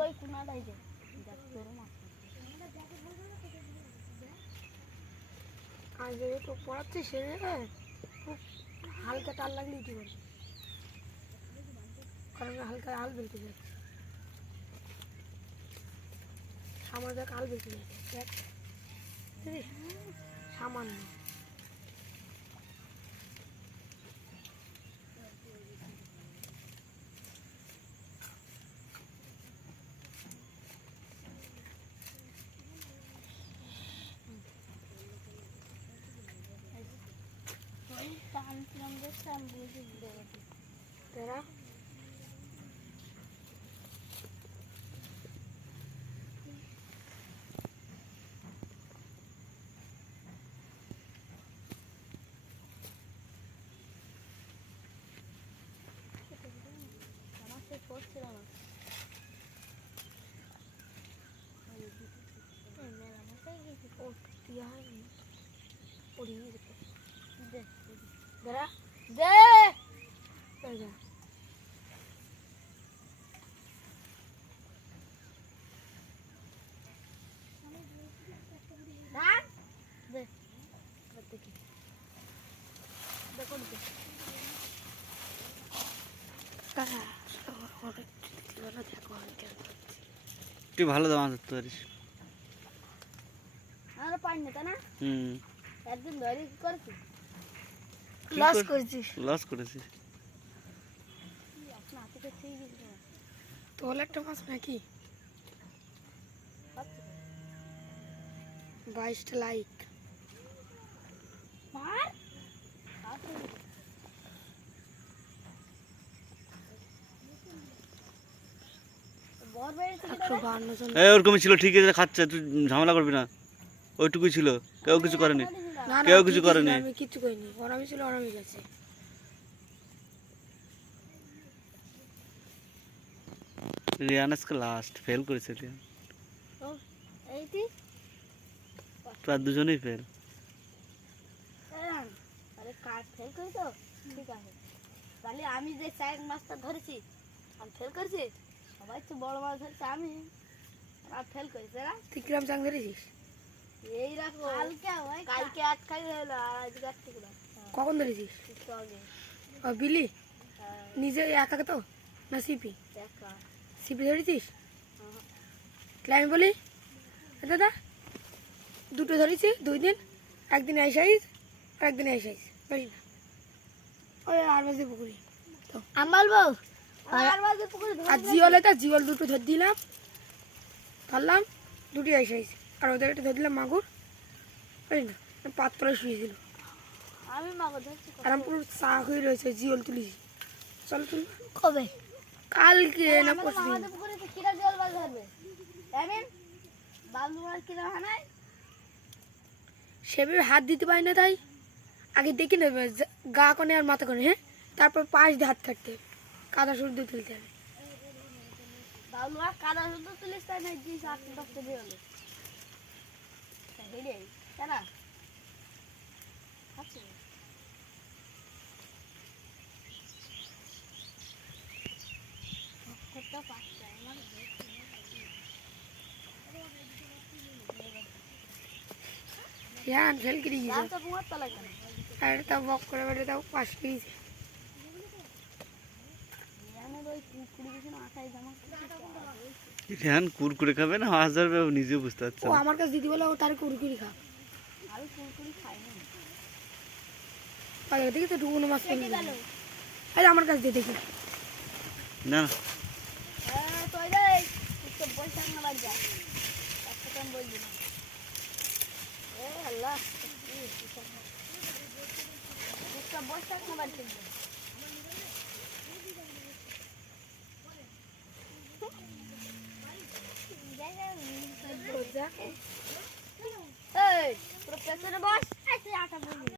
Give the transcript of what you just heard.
ওই কোনাটাই যে দেখ তোর মাছ আজ তো পড়াচ্ছে সে খুব হালকা টাল লাগলে উঠে পড়ে, কারণ হালকা আল বেলতে যাচ্ছে, সামান্য দেখ আল বেলতে যাচ্ছে দেখ সামান্য। টানছিলাম দেখছিলাম বুঝে ঘুরে গেছে তারা আমার সে পড়ছিল না মেলা মশাই গেছি ও দিয়া হয়নি পড়িয়ে যেতে দে দাঁড়া দে দাঁড়া রাখ দে দেখি দেখুন তুই ভালো দাম ধরতে পারিস। আর পাই না তাই না একদিন ধরে কি করছিস লস করেছিস, লস করেছিস। আপনার হাতে ঠিক গেছিল তোল একটা মাছ নাকি 22টা লাইক মার বড় বেড়ে থেকে 152 জন। ওরকমই ছিল, ঠিক আছে, খাচ্ছে, তুই ঝামেলা করবি না। ওইটুকুই ছিল, কেউ কিছু করেনি। না কেউ না কিছু কিছু করেনি। আমি কিচ্ছু করিনি, ওরামি ছিল ওরামি গেছে। রিয়ান আজকে লাস্ট ফেল করেছে রিয়ান, এইটি প্রায় দুজনেই ফেল। তাহলে কাজ ফেল করি তো ঠিক আছে, তাহলে আমি যে চার মাছটা ধরেছি আমি ফেল করেছি, সবাই তো বড় মাছ ধরেছে আমি আর ফেল করেছি না। তুই কিরাম চাং ধরেছিস? এই রাখো কালকে আটকাই হলো আর আজকে আটকে গেলাম কখন ধরেছিস? একটু আগে ও বিলি নিজে একা তো না সিপি? দেখা সিপি ধরেছিস? তাহলে আমি বলি এ দাদা দুটো ধরেছি 2 দিন, একদিন এই সাইজ আর একদিন এই সাইজ, বুঝলি না? ওই আর বাজে পুকুরি তো আমার বউ আর বাজে পুকুরে আর জিওলে তো জিওল দুটো ধরে দিলাম, ধরলাম দুটি এই সাইজ, আর ওদের একটা ধরে দিলাম মাগুর, বুঝলি না? পাততলায় শুয়েছিল আমি মাগো ধরছি আর আমি পুরো চা হয়ে রয়েছে, জিওল তুলিছি। চল তুল কবে কালকে না পরশু দিন। আমাদের পুকুরে তো কিরা জল বাজ ধরবে এমন বালু মাছ কিরা হানায় সেভাবে হাত দিতে পারি না, তাই আগে দেখে নেবে গা কোণে আর মাথা কোণে, হ্যাঁ, তারপর পাশ দিয়ে হাত থাকতে হবে, কাদা শুদ্ধ তুলতে হবে। বালু আর কাদা শুধু তুলিস তাই না জিনিস আস্তে আস্তে বেরোলো হেরে কেনা আচ্ছা কত পাঁচটা আমার হ্যাঁ ফেল করে গিয়েছে, দাম তো তোমার তলা কেন আর তাও বক করে বেড়ে তাও পাশ করেছে। আমার ওই কুড়ি বেশি আঠাই জামা রিয়ান কুরকুরে খাবে না মাছ ধরবে, ও নিজেও বুঝতে পারছে ও না। আমার কাছে দিদি বলে ও তার কুরকুরি খা, আমি কুড়কুড়ি খাই না আগে দেখি তো ডুবুনো মাছ ফেলে দিল, আরে আমার কাছে দিয়ে দেখি না না তো রে তো বৈশাখ না বাজ যা একটা টাইম বলবি না এ আল্লাহ একটা বৈশাখ না বাজ ঠিক এই তোর পেছনে বস